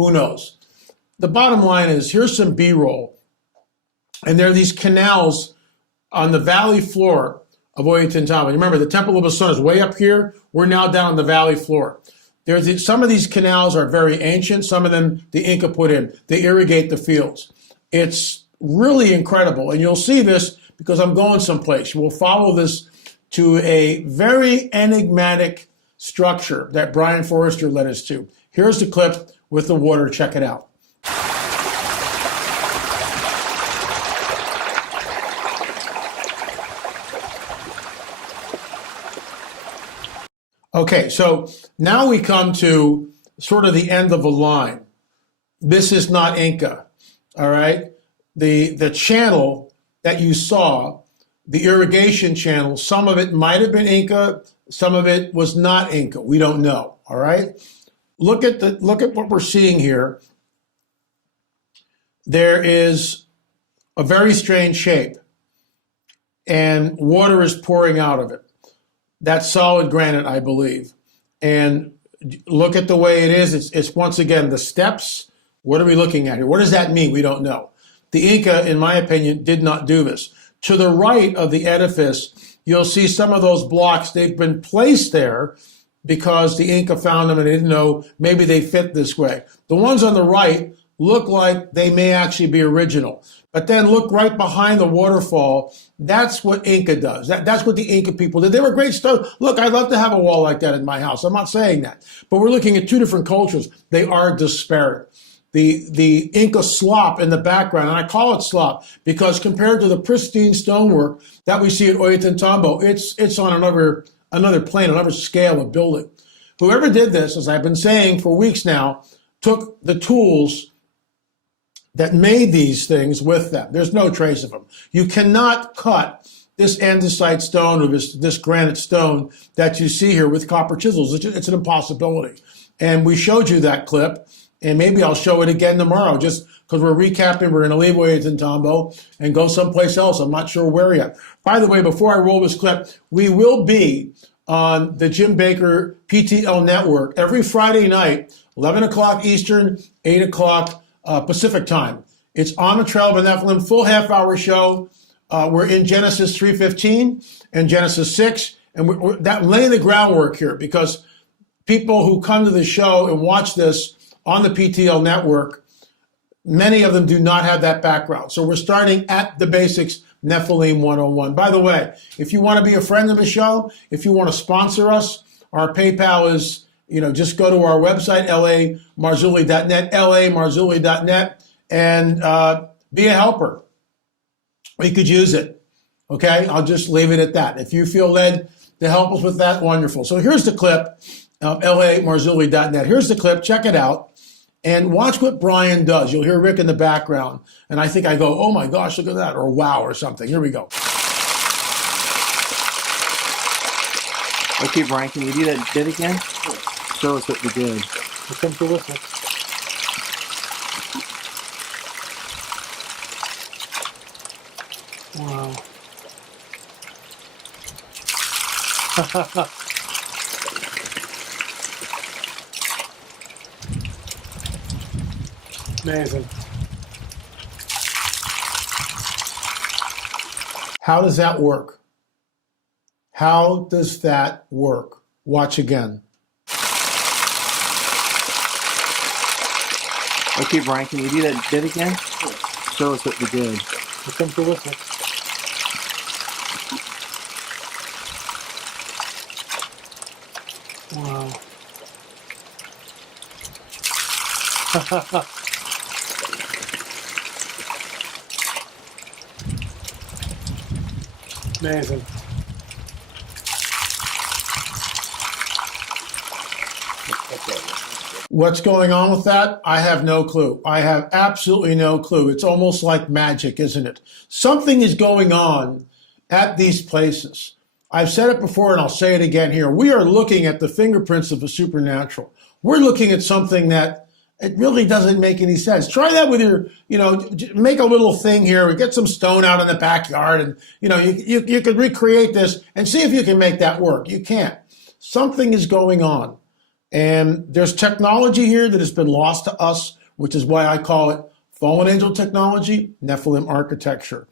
Who knows? The bottom line is, here's some B-roll. And there are these canals on the valley floor of Ollantaytambo. Remember, the Temple of the Sun is way up here. We're now down on the valley floor. Some of these canals are very ancient. Some of them the Inca put in. They irrigate the fields. It's really incredible. And you'll see this because I'm going someplace. We'll follow this to a very enigmatic structure that Brian Forrester led us to. Here's the clip with the water. Check it out. Okay, so now we come to sort of the end of a line. This is not Inca, all right? The channel that you saw, the irrigation channel, some of it might have been Inca, some of it was not Inca. We don't know, all right? Look at what we're seeing here. There is a very strange shape, and water is pouring out of it. That's solid granite, I believe. And look at the way it is. It's once again the steps. What are we looking at here? What does that mean? We don't know. The Inca, in my opinion, did not do this. To the right of the edifice, you'll see some of those blocks. They've been placed there because the Inca found them and they didn't know maybe they fit this way. The ones on the right look like they may actually be original. But then look right behind the waterfall. That's what Inca does. That's what the Inca people did. They were great stuff. Look, I'd love to have a wall like that in my house. I'm not saying that. But we're looking at two different cultures. They are disparate. The Inca slop in the background, and I call it slop because compared to the pristine stonework that we see at Ollantaytambo, it's on another plane, another scale of building. Whoever did this, as I've been saying for weeks now, took the tools that made these things with them. There's no trace of them. You cannot cut this andesite stone or this granite stone that you see here with copper chisels. It's an impossibility. And we showed you that clip, and maybe I'll show it again tomorrow just because we're recapping. We're going to leave Ollantaytambo and go someplace else. I'm not sure where yet. By the way, before I roll this clip, we will be on the Jim Baker PTL network every Friday night, 11 o'clock Eastern, 8 o'clock Pacific time. It's On the Trail of the Nephilim, full half-hour show. We're in Genesis 3:15 and Genesis 6, and we're laying the groundwork here because people who come to the show and watch this on the PTL network, many of them do not have that background. So we're starting at the basics, Nephilim 101. By the way, if you want to be a friend of the show, if you want to sponsor us, our PayPal is, just go to our website, LAMarzulli.net, LAMarzulli.net, and be a helper. We could use it, okay? I'll just leave it at that. If you feel led to help us with that, wonderful. So here's the clip, LAMarzulli.net. Here's the clip, check it out, and watch what Brian does. You'll hear Rick in the background, and I think I go, oh my gosh, look at that, or wow, or something. Here we go. Okay, Brian, can you do that bit again? Show us what you did. Come to listen. Wow. Amazing. How does that work? How does that work? Watch again. Okay, Brian, can you do that bit again? Show us what you did. Come to listen. Wow. Amazing. What's going on with that? I have no clue. I have absolutely no clue. It's almost like magic, isn't it? Something is going on at these places. I've said it before and I'll say it again here. We are looking at the fingerprints of the supernatural. We're looking at something that it really doesn't make any sense. Try that with your, make a little thing here, get some stone out in the backyard and, you could recreate this and see if you can make that work. You can't. Something is going on. And there's technology here that has been lost to us, which is why I call it fallen angel technology, Nephilim architecture.